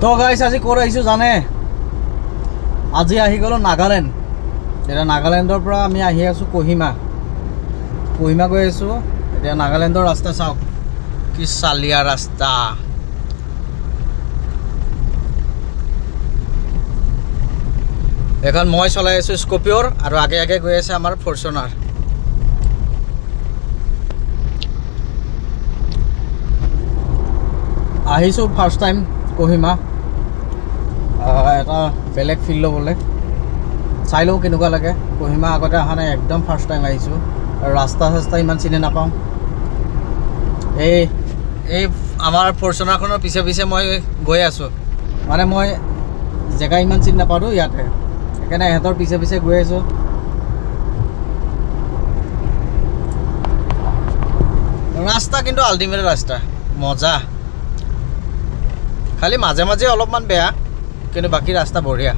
তো গাইছ আজি ক'ত আহিছোঁ জানে? আজি আহি গ'লোঁ নাগালেণ্ড। এতিয়া নাগালেণ্ডৰ পৰা আমি আহি আছোঁ কহিমা গৈ আছোঁ। এতিয়া নাগালেণ্ডৰ ৰাস্তা চাওক, কি চালিয়া ৰাস্তা। এখন মই চলাই আছোঁ স্কৰ্পিঅ'ৰ, আৰু আগে আগে গৈ আছে আমাৰ ফৰ্চুনাৰ। আহিছোঁ ফাৰ্ষ্ট টাইম কহিমা, এটা বেলেগ ফিল ল'বলৈ। চাই লওঁ কেনেকুৱা লাগে। কহিমা আগতে অহা নাই, একদম ফাৰ্ষ্ট টাইম আহিছোঁ। আৰু ৰাস্তা চাস্তা ইমান চিনি নাপাওঁ। এই আমাৰ ফৰ্চুনাৰখনৰ পিছে পিছে মই গৈ আছোঁ। মানে মই জেগা ইমান চিনি নাপাওঁতো ইয়াতে, সেইকাৰণে ইহঁতৰ পিছে পিছে গৈ আছোঁ। ৰাস্তা কিন্তু আল্টিমেট ৰাস্তা, মজা। খালি মাজে মাজে অলপমান বেয়া, কিন্তু বাকী ৰাস্তা বঢ়িয়া।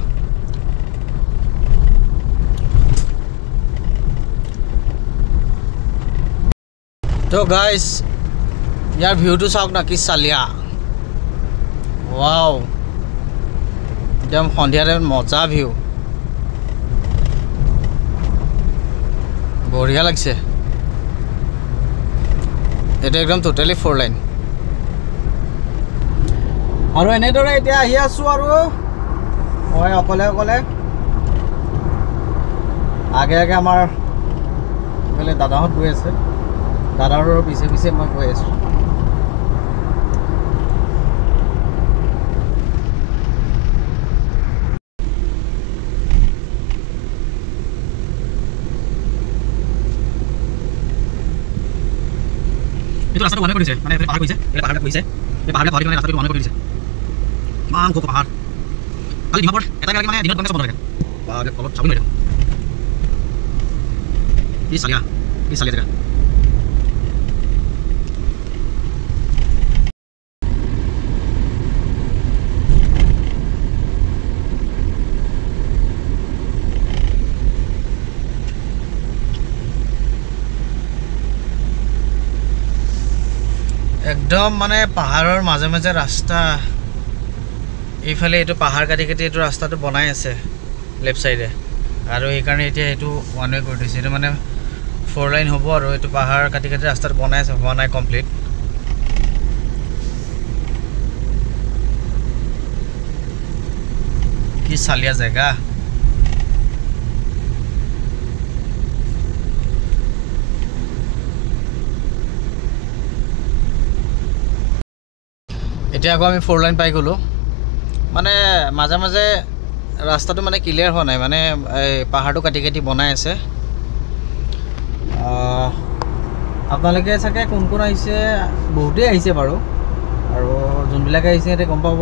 তো গাইজ, ইয়াৰ ভিউটো চাওক না, কি চালিয়া। ৱাও, একদম সন্ধিয়া টাইমত মজা ভিউ, বঢ়িয়া লাগিছে। এইটো একদম টোটেলি 4 লাইন। আৰু এনেদৰে এতিয়া আহি আছোঁ আৰু মই অকলে আগে আগে আমাৰ এইফালে দাদাহঁত গৈ আছে, দাদাহঁতৰ পিছে পিছে মই গৈ আছোঁ। এইটো ৰাস্তাটো বন্ধ কৰি দিছে, মানে পাহাৰ কৰিছে, পাহাৰবিলাক কৰিছে, এই পাহাৰবিলাক ধৰি ৰাস্তাটো বন্ধ কৰি দিছে। ইমান ক'ৰ পাহাৰ, খালি ডিমাপুৰ এটা গাড়ী মানে দিনত বন্ধ থাকে। বা অলপ চাবি নোৱাৰিম, কি চালিয়া জেগা। একদম মানে পাহাৰৰ মাজে মাজে ৰাস্তা। এইফালে এইটো পাহাৰ কাটি কাটি এইটো ৰাস্তাটো বনাই আছে লেফ্ট চাইডে, আৰু সেইকাৰণে এতিয়া এইটো 1 ৱে কৰি দিছে। এইটো মানে 4 লাইন হ'ব, আৰু এইটো পাহাৰ কাটি কাটি ৰাস্তাটো বনাই আছে, হোৱা নাই কমপ্লিট। কি চালিয়া জেগা। এতিয়া আকৌ আমি 4 লাইন পাই গ'লোঁ। মানে মাজে মাজে ৰাস্তাটো মানে ক্লিয়াৰ হোৱা নাই, মানে এই পাহাৰটো কাটি কাটি বনাই আছে। আপোনালোকে চাগে কোন কোন আহিছে, বহুতেই আহিছে বাৰু, আৰু যোনবিলাকে আহিছে সিহঁতে গম পাব,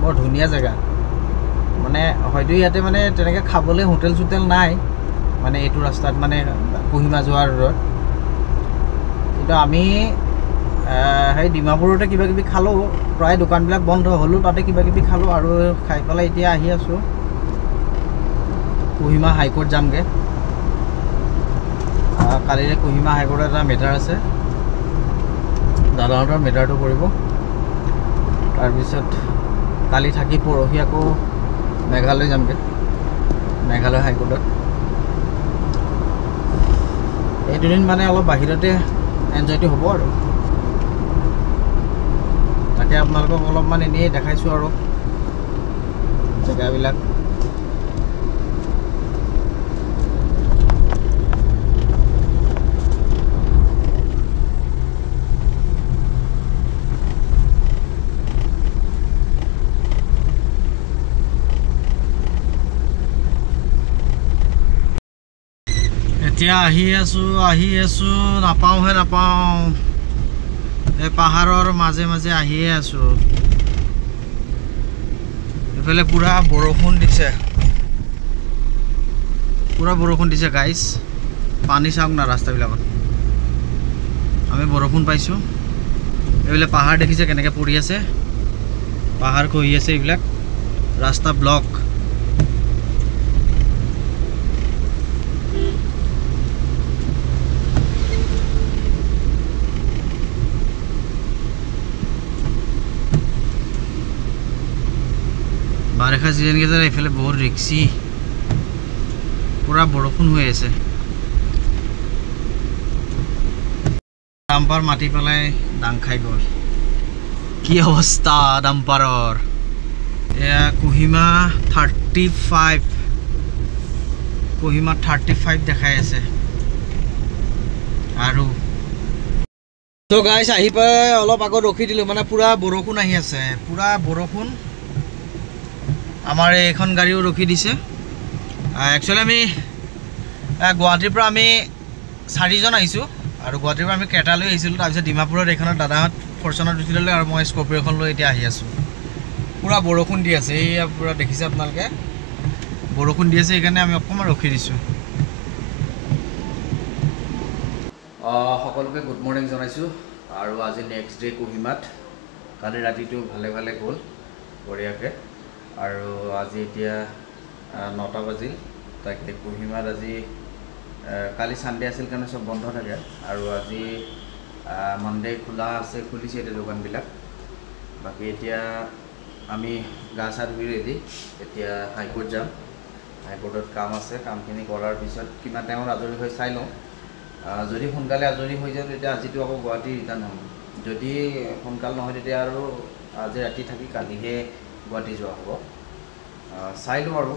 বৰ ধুনীয়া জেগা। মানে হয়তো ইয়াতে মানে তেনেকৈ খাবলৈ হোটেল চোটেল নাই, মানে এইটো ৰাস্তাত, মানে কহিমা যোৱা ৰোডত। কিন্তু আমি সেই ডিমাপুৰতে কিবা কিবি খালোঁ, প্ৰায় দোকানবিলাক বন্ধ হ'লেও তাতে কিবা কিবি খালোঁ, আৰু খাই পেলাই এতিয়া আহি আছোঁ কহিমা হাইকোৰ্ট যামগৈ। কালিলৈ কহিমা হাইকোৰ্টত এটা মেটাৰ আছে, দাদাহঁতৰ মেটাৰটো কৰিব। তাৰপিছত কালি থাকি পৰহি আকৌ মেঘালয় যামগৈ, মেঘালয় হাইকোৰ্টত। এই দুদিন মানে অলপ বাহিৰতে এনজয়টো হ'ব আৰু। তাকে আপোনালোকক অলপমান এনেই দেখাইছোঁ আৰু জেগাবিলাক। এতিয়া আহি আছোঁ নাপাওঁ। এই পাহাৰৰ মাজে মাজে আহিয়ে আছোঁ। এইফালে পুৰা বৰষুণ দিছে গাইজ। পানী চাওক না ৰাস্তাবিলাকত, আমি বৰষুণ পাইছোঁ। এইবিলাক পাহাৰ দেখিছে কেনেকৈ পৰি আছে, পাহাৰ খহি আছে, এইবিলাক ৰাস্তা ব্লক। বাৰিষা চিজন কেইটা এইফালে বহুত ৰিক্সি পুৰা বৰষুণ হৈ আছে ডাম্পাৰ মাটি পেলাই ডাং খাই গ'ল কি অৱস্থা ডাম্পাৰৰ এয়া কোহিমা 35 দেখাই আছে আৰু তো গাইছ আহি পাই অলপ আগত ৰখি দিলোঁ মানে পুৰা বৰষুণ আহি আছে পুৰা বৰষুণ আমাৰ এইখন গাড়ীও ৰখি দিছে একচুৱেলি আমি গুৱাহাটীৰ পৰা আমি 4জন আহিছোঁ আৰু গুৱাহাটীৰ পৰা আমি কেটা লৈ আহিছিলোঁ তাৰপিছত ডিমাপুৰত এইখনত দাদাহঁত ফৰ্চুনাৰ উঠি ল'লে আৰু মই স্কৰ্পিঅ' এখন লৈ এতিয়া আহি আছোঁ পুৰা বৰষুণ দি আছে এইয়া পুৰা দেখিছে আপোনালোকে বৰষুণ দি আছে সেইকাৰণে আমি অকণমান ৰখি দিছোঁ সকলোকে গুড মৰ্ণিং জনাইছোঁ আৰু আজি নেক্সট ডে কোহিমাত কালি ৰাতিটো ভালে ভালে গ'ল বঢ়িয়াকৈ আৰু আজি এতিয়া 9টা বাজিল তাকে কোহিমাত আজি কালি সানডে আছিল কাৰণে সব বন্ধ থাকে আৰু আজি মনডে খোলা আছে খুলিছে এতিয়া দোকানবিলাক বাকি এতিয়া আমি গা চা ধুই ৰেডি এতিয়া হাইকোৰ্ট যাম হাইকোৰ্টত কাম আছে কামখিনি কৰাৰ পিছত কিমান টাইমত আজৰি হৈ চাই লওঁ যদি সোনকালে আজৰি হৈ যায় তেতিয়া আজিতো আকৌ গুৱাহাটী ৰিটাৰ্ণ হ'ম যদি সোনকাল নহয় তেতিয়া আৰু আজি ৰাতি থাকি কালিহে গুৱাহাটী যোৱা হ'ব চাই লওঁ আৰু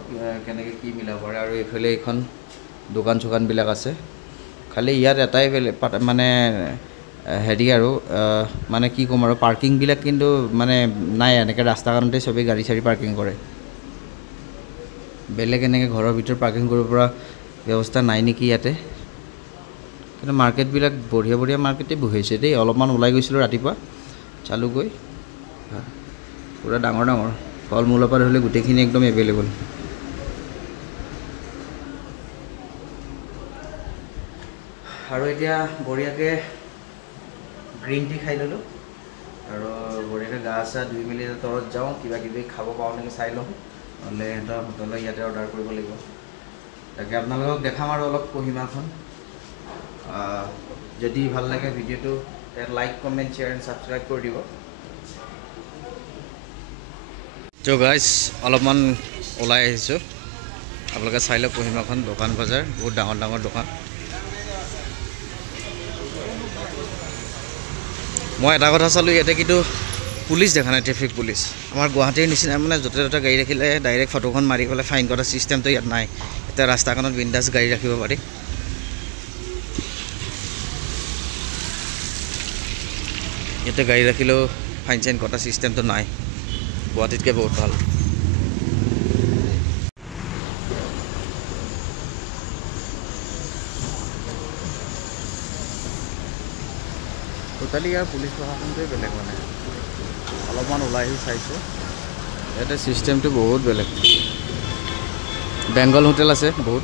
কেনেকৈ কি মিলাব পাৰে আৰু এইফালে এইখন দোকান চোকানবিলাক আছে খালি ইয়াত এটাই মানে হেৰি আৰু মানে কি ক'ম আৰু পাৰ্কিংবিলাক কিন্তু মানে নাই এনেকৈ ৰাস্তা কাৰণতে চবেই গাড়ী চাড়ী পাৰ্কিং কৰে বেলেগ এনেকৈ ঘৰৰ ভিতৰত পাৰ্কিং কৰিব পৰা ব্যৱস্থা নাই নেকি ইয়াতে কিন্তু মাৰ্কেটবিলাক বঢ়িয়া বঢ়িয়া মাৰ্কেটেই বহিছে দেই অলপমান ওলাই গৈছিলোঁ ৰাতিপুৱা চালোগৈ পুৰা ডাঙৰ ডাঙৰ ফল মূলৰ পৰা ধৰিলে গোটেইখিনি একদম এভেইলেবল আৰু এতিয়া বঢ়িয়াকৈ গ্ৰীণ টি খাই ল'লোঁ আৰু বঢ়িয়াকৈ গা চা ধুই মেলি তলত যাওঁ কিবা কিবি খাব পাওঁ নেকি চাই লওঁ নহ'লে সিহঁতৰ হোটেলত ইয়াতে অৰ্ডাৰ কৰিব লাগিব তাকে আপোনালোকক দেখাম আৰু অলপ কোহিমাখন যদি ভাল লাগে ভিডিঅ'টো like comment share and subscribe কৰি দিব তো গাইজ অলপমান ওলাই আহিছোঁ আপোনালোকে চাই লওক কোহিমাখন দোকান বজাৰ বহুত ডাঙৰ ডাঙৰ দোকান মই এটা কথা চালোঁ ইয়াতে কিন্তু পুলিচ দেখা নাই ট্ৰেফিক পুলিচ আমাৰ গুৱাহাটীৰ নিচিনা মানে য'তে ত'তে গাড়ী ৰাখিলে ডাইৰেক্ট ফটোখন মাৰি পেলাই ফাইন কৰা ছিষ্টেমটো ইয়াত নাই এতিয়া ৰাস্তাখনত বিন্দাছ গাড়ী ৰাখিব পাৰি ইয়াতে গাড়ী ৰাখিলেও ফাইন চাইন কটা ছিষ্টেমটো নাই গুৱাহাটীতকৈ বহুত ভাল টোটালি ইয়াৰ পুলিচ প্ৰশাসনটোৱে বেলেগ মানে অলপমান ওলাই আহি চাইছোঁ ইয়াতে ছিষ্টেমটো বহুত বেলেগ বেংগল হোটেল আছে বহুত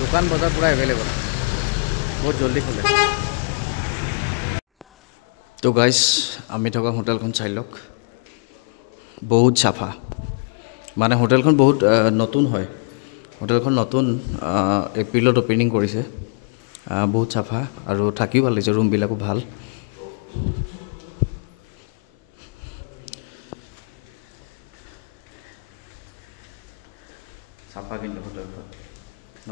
দোকান বজাৰ পুৰা এভেইলেবল বহুত জলদি খোলে তো গাইজ আমি থকা হোটেলখন চাই লওক বহুত চাফা মানে হোটেলখন বহুত নতুন হয় হোটেলখন নতুন এপ্ৰিলত অপেনিং কৰিছে বহুত চাফা আৰু থাকিও ভাল লাগিছে ৰুমবিলাকো ভাল চাফা কিন্তু হোটেলখন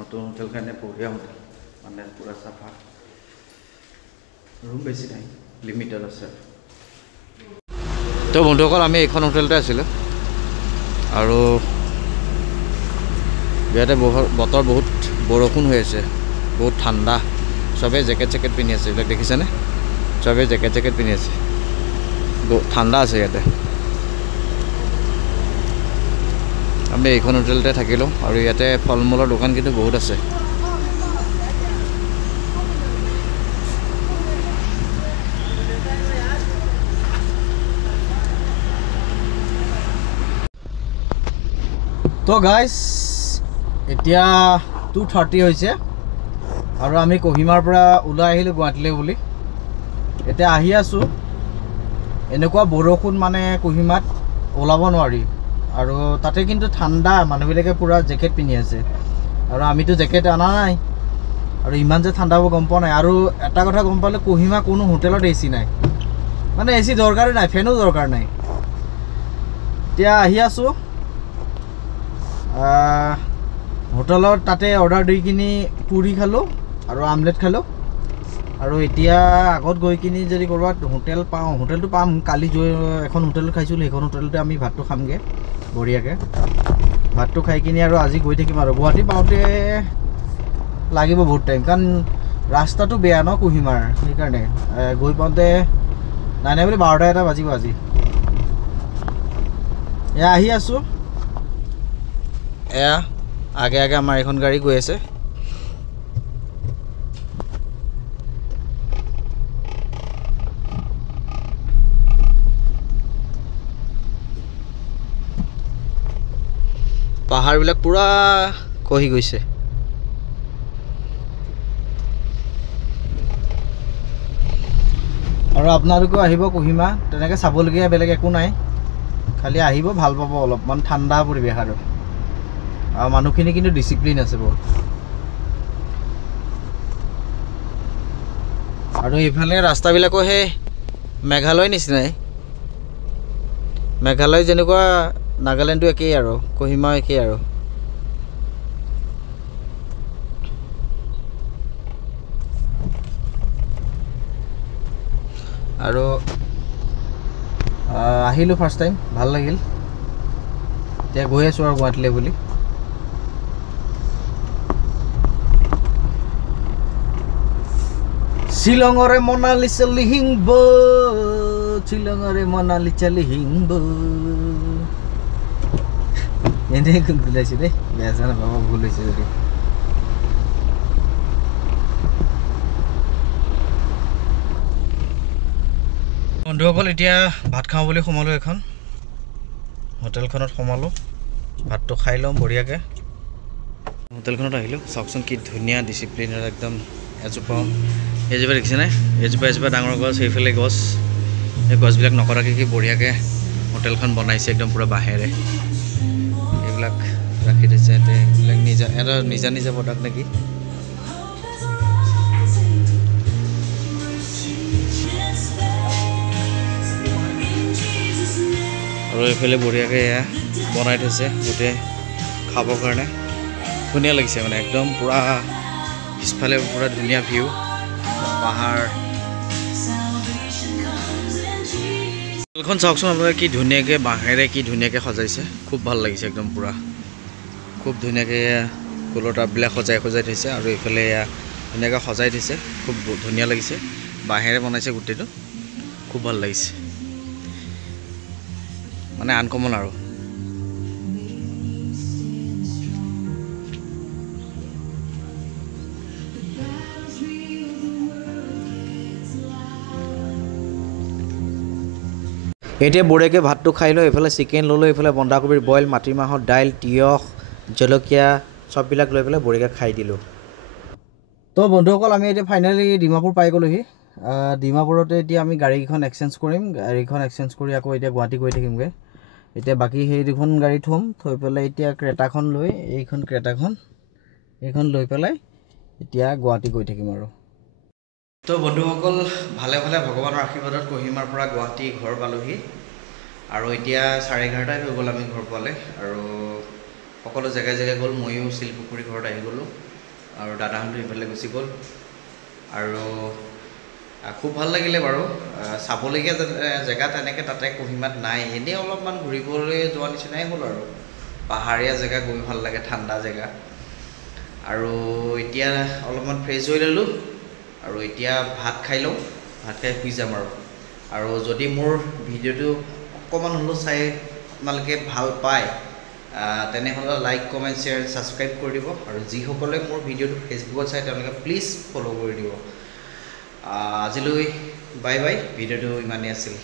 নতুন হোটেল কাৰণে বঢ়িয়া হোটেল মানে পুৰা চাফা ৰুম বেছি নাই লিমিটেড আছে তো বন্ধুসকল আমি এইখন হোটেলতে আছিলোঁ আৰু ইয়াতে বতৰ বহুত বৰষুণ হৈ আছে বহুত ঠাণ্ডা চবেই জেকেট চেকেট পিন্ধি আছে এইবিলাক দেখিছেনে চবেই জেকেট চেকেট পিন্ধি আছে ঠাণ্ডা আছে ইয়াতে আমি এইখন হোটেলতে থাকিলোঁ আৰু ইয়াতে ফল মূলৰ দোকান কিন্তু বহুত আছে তো গাইজ এতিয়া 2:30 হৈছে আৰু আমি কোহিমাৰ পৰা ওলাই আহিলোঁ গুৱাহাটীলৈ বুলি এতিয়া আহি আছোঁ এনেকুৱা বৰষুণ মানে কোহিমাত ওলাব নোৱাৰি আৰু তাতে কিন্তু ঠাণ্ডা মানুহবিলাকে পুৰা জেকেট পিন্ধি আছে আৰু আমিতো জেকেট আনা নাই আৰু ইমান যে ঠাণ্ডা হ'ব গম পোৱা নাই আৰু এটা কথা গম পালে কোহিমা কোনো হোটেলত এচি নাই মানে এচি দৰকাৰেই নাই ফেনো দৰকাৰ নাই এতিয়া আহি আছোঁ হোটেলত তাতে অৰ্ডাৰ দি কিনি পুৰি খালোঁ আৰু আমলেট খালোঁ আৰু এতিয়া আগত গৈ কিনি যদি ক'ৰবাত হোটেল পাওঁ হোটেলটো পাম কালি এখন হোটেলত খাইছিলোঁ সেইখন হোটেলতে আমি ভাতটো খামগৈ বঢ়িয়াকৈ ভাতটো খাই কিনি আৰু আজি গৈ থাকিম আৰু গুৱাহাটী পাওঁতে লাগিব বহুত টাইম কাৰণ ৰাস্তাটো বেয়া ন কোহিমাৰ সেইকাৰণে গৈ পাওঁতে নাই বুলি 12টা বাজিব আজি এয়া আহি আছোঁ এয়া আগে আগে আমাৰ এখন গাড়ী গৈ আছে পাহাৰবিলাক পুৰা খহি গৈছে আৰু আপোনালোকেও আহিব কোহিমা তেনেকৈ চাবলগীয়া বেলেগ একো নাই খালি আহিব ভাল পাব অলপমান ঠাণ্ডা পৰিৱেশ আৰু মানুহখিনি কিন্তু ডিচিপ্লিন আছে বহুত আৰু এইফালে ৰাস্তাবিলাকো সেই মেঘালয় নিচিনাই মেঘালয় যেনেকুৱা নাগালেণ্ডটো একেই আৰু কোহিমা একেই আৰু আহিলোঁ ফাৰ্ষ্ট টাইম ভাল লাগিল এতিয়া গৈ আছোঁ আৰু গুৱাহাটীলৈ বুলি শ্বিলঙৰে মনালিছা লিহিংব শ্বিলঙৰে মনালিছা লিহিংব এনেই গুলাইছোঁ দেই বেয়া চেয়া নাপাব ভুল হৈছে যদি বন্ধুসকল এতিয়া ভাত খাওঁ বুলি সোমালোঁ এখন হোটেলখনত সোমালোঁ ভাতটো খাই ল'ম বঢ়িয়াকৈ হোটেলখনত আহিলোঁ চাওকচোন কি ধুনীয়া ডিচিপ্লিনৰ একদম এজোপা এইজোপা দেখিছেনে এজোপা ডাঙৰ গছ সেইফালে গছ এই গছবিলাক নকৰাকৈ কি বঢ়িয়াকৈ হোটেলখন বনাইছে একদম পূৰা বাঁহেৰে এইবিলাক ৰাখি থৈছে এইবিলাক নিজা প্ৰডাক্ট নেকি আৰু এইফালে বঢ়িয়াকৈ এয়া বনাই থৈছে গোটেই খাবৰ কাৰণে ধুনীয়া লাগিছে মানে একদম পূৰা পিছফালে পূৰা ধুনীয়া ভিউ পাহাৰ হোটেলখন চাওকচোন আপোনালোকে কি ধুনীয়াকৈ বাঁহেৰে কি ধুনীয়াকৈ সজাইছে খুব ভাল লাগিছে একদম পূৰা খুব ধুনীয়াকৈ ফুলৰ টাববিলাক সজাই থৈছে আৰু এইফালে এয়া ধুনীয়াকৈ সজাই থৈছে খুব ধুনীয়া লাগিছে বাঁহেৰে বনাইছে গোটেইটো খুব ভাল লাগিছে মানে আনকমন আৰু এতিয়া বঢ়িয়াকৈ ভাতটো খাই লৈ এইফালে চিকেন ল'লোঁ এইফালে বন্ধাকবিৰ বইল মাটিমাহৰ দাইল তিয়ঁহ জলকীয়া চববিলাক লৈ পেলাই বঢ়িয়াকৈ খাই দিলোঁ তো বন্ধুসকল আমি এতিয়া ফাইনেলি ডিমাপুৰ পাই গ'লোহি ডিমাপুৰতে এতিয়া আমি গাড়ীখন এক্সচেঞ্জ কৰিম গাড়ীখন এক্সচেঞ্জ কৰি আকৌ এতিয়া গুৱাহাটী গৈ থাকিমগৈ এতিয়া বাকী সেই দুখন গাড়ী থ'ম থৈ পেলাই এতিয়া ক্ৰেটাখন লৈ এইখন লৈ পেলাই এতিয়া গুৱাহাটী গৈ থাকিম আৰু তো বন্ধুসকল ভালে ভালে ভগৱানৰ আশীৰ্বাদত কোহিমাৰ পৰা গুৱাহাটী ঘৰ পালোহি আৰু এতিয়া 11:30 হৈ গ'ল আমি ঘৰ পোৱালে আৰু সকলো জেগাই গ'ল ময়ো শিলপুখুৰী ঘৰত আহি গ'লোঁ আৰু দাদাহঁতো ইফালে গুচি গ'ল আৰু খুব ভাল লাগিলে বাৰু চাবলগীয়া জেগা তেনেকৈ তাতে কোহিমাত নাই এনেই অলপমান ঘূৰিবলৈ যোৱা নিচিনাই হ'ল আৰু পাহাৰীয়া জেগা গৈ ভাল লাগে ঠাণ্ডা জেগা আৰু এতিয়া অলপমান ফ্ৰেছ হৈ ল'লোঁ আৰু এতিয়া ভাত খাই লওঁ ভাত খাই শুই যাম আৰু যদি মোৰ ভিডিঅ'টো অকণমান হ'লেও চাই আপোনালোকে ভাল পায় তেনেহ'লে লাইক কমেণ্ট শ্বেয়াৰ ছাবস্ক্ৰাইব কৰি দিব আৰু যিসকলে মোৰ ভিডিঅ'টো ফেচবুকত চাই তেওঁলোকে প্লিজ ফ'ল' কৰি দিব আজিলৈ বাই বাই ভিডিঅ'টো ইমানেই আছিল